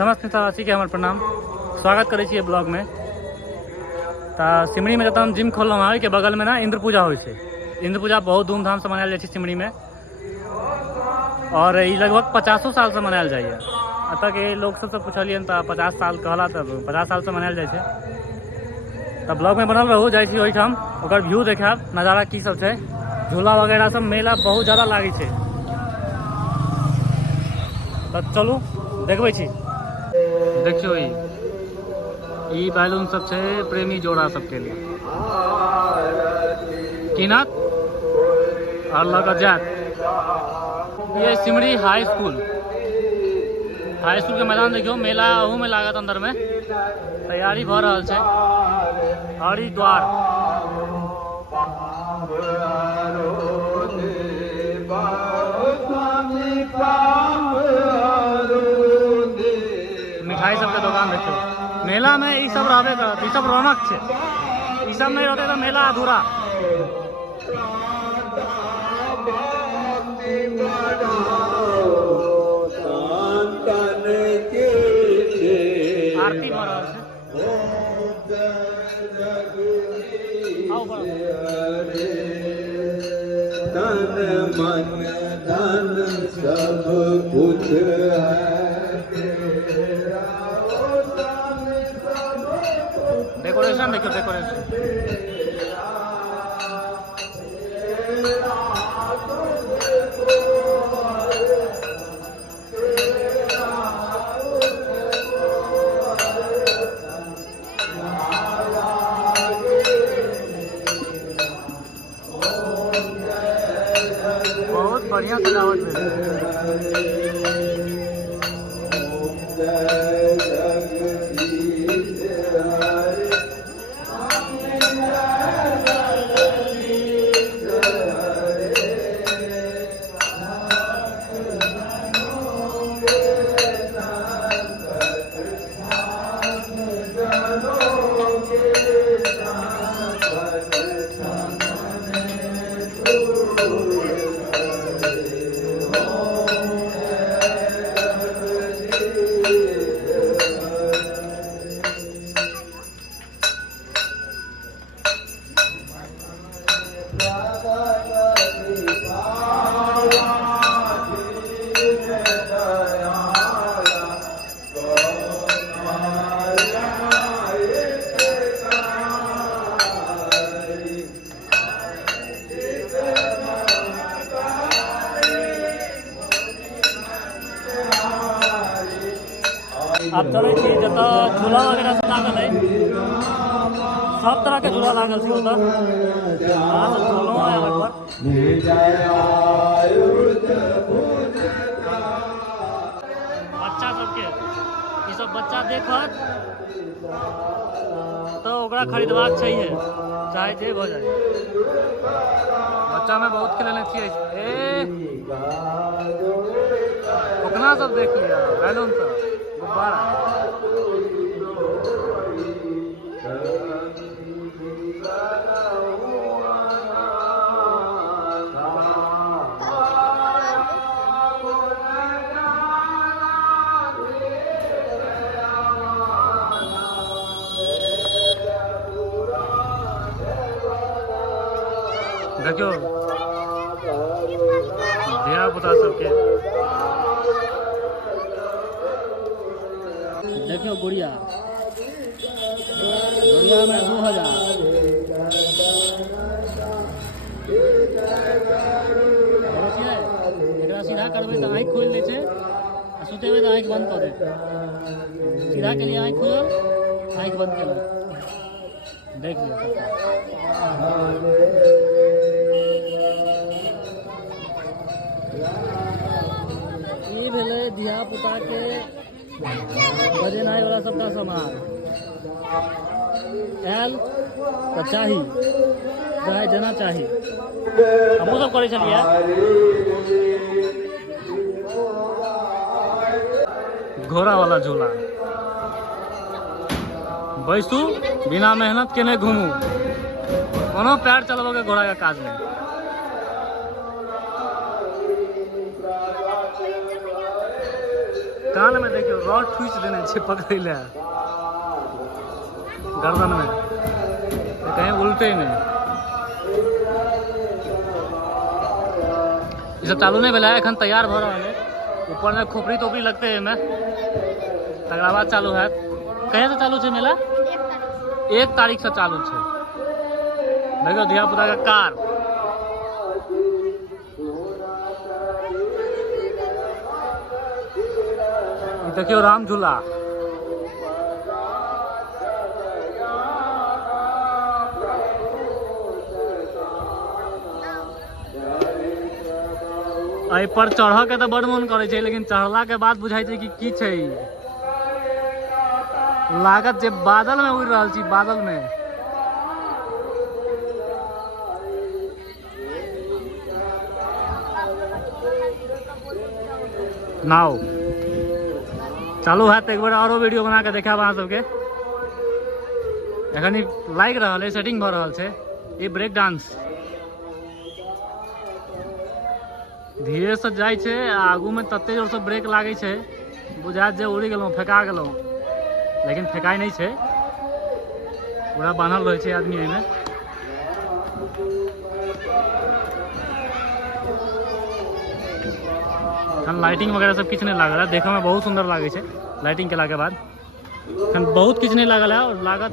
समस्त मित्रवासी के हमार प्रणाम। स्वागत करे छिए ब्लॉग में। तो सिमरी में जब हम जिम खोलना है के बगल में ना इंद्र पूजा हो। इंद्र पूजा बहुत धूमधाम से मनायल जाए सिमरी में और ये लगभग 50 साल से मनायल जाए। अतः के लोग सबसे पूछलिए तो 50 साल कहला तब 50 साल से मनायल जाए। तब ब्लॉग में बनल रहू जाए ओहिठाम ओकर व्यू देखा नज़ारा की सब है। झूला वगैरह सब मेला बहुत ज़्यादा लागे छे। तो चलू देखबै छी। देखियो ई बैलून सब छे प्रेमी जोड़ा सबके लिए कीनत और लगत जात। ये सिमरी हाई स्कूल के मैदान देखियो मेला अहू में लागत अंदर में तैयारी भ रहल छे। हरिद्वार मिठाई सबके दुकान देखियो। मेला में ई सब रहबे करत। ई सब रौनक छे। ई सब नहीं रहते तो मेला अधूरा। आरती हो रहल छे। आओ तन मन धन सब कुछ है। डेकोरेशन देखो डेकोरेशन। बहुत बढ़िया सजावट है। आप चले छी जता झूला वगैरह सब लागल है। सब तरह के झूला लागल छै ओतऽ। अहाँ सब झूलो है एक बार। बच्चा सबके ई सब बच्चा देखत तो ओकरा खरीदबाक चाहिए चाहे जे हो जाए। बच्चा में बहुत खेलने छिए। ओकरा सब देख लिया बैलून सब गुब्बारा। देखियो धिया पुता सबके देखियो गुड़िया में 2000। एकरा सीधा करबै तो आँख खोल लै छै आ सुतेबै तो आँख बंद कर दे। सीधा के लिए आँख खोल आँख बंद कर देख लिया। ये भेलै धिया पुता के बजेनाइ वाला सबका सामान आयल तो चाही चाहे जना चाही। हमहूँ सब करे छलिए। घोड़ा वाला झूला बैसू बिना मेहनत के नहीं घूमू। कोनो पैर चलबो घोड़ा का काज नहीं। कान में देखियो रॉड ठूस देने छे पकड़ ले गर्दन में, कहीं उल्टे में। ये सब चालू नहीं भेला है, एखन तैयार भ रहा है। ऊपर में खोपड़ी तोपड़ी लगते हैं में, तकरा बाद चालू है। कहीं से चालू है मेला? 1 तारीख से चालू है। देखो धिया पुता का कार, देखियो राम झूला। एहि पर चढ़ के तो बड़ मन करे छे, लेकिन चढ़ला के बाद बुझाई छे कि की छे। लागत जे बादल में उड़ रहल छी, बादल में। नाव चालू है तो एक बार और वीडियो बना के देखा अहाँ सबके। एखन लाइक रहल है, सेटिंग भ रहल छे। ये ब्रेक डांस धीरे से जाय छे, आगू में तते जोर से ब्रेक लागे छे बुझात जे उड़ी गेलौं, फेका गेलौं, लेकिन फेकाई नहीं छे। पूरा बांधल रहे छे आदमी एमे। लाइटिंग वगैरह सब किछ नहीं लागल है, देखे में बहुत सुंदर लागे छे। लाइटिंग केला के बाद बहुत किछ नहीं लागल है, और लागत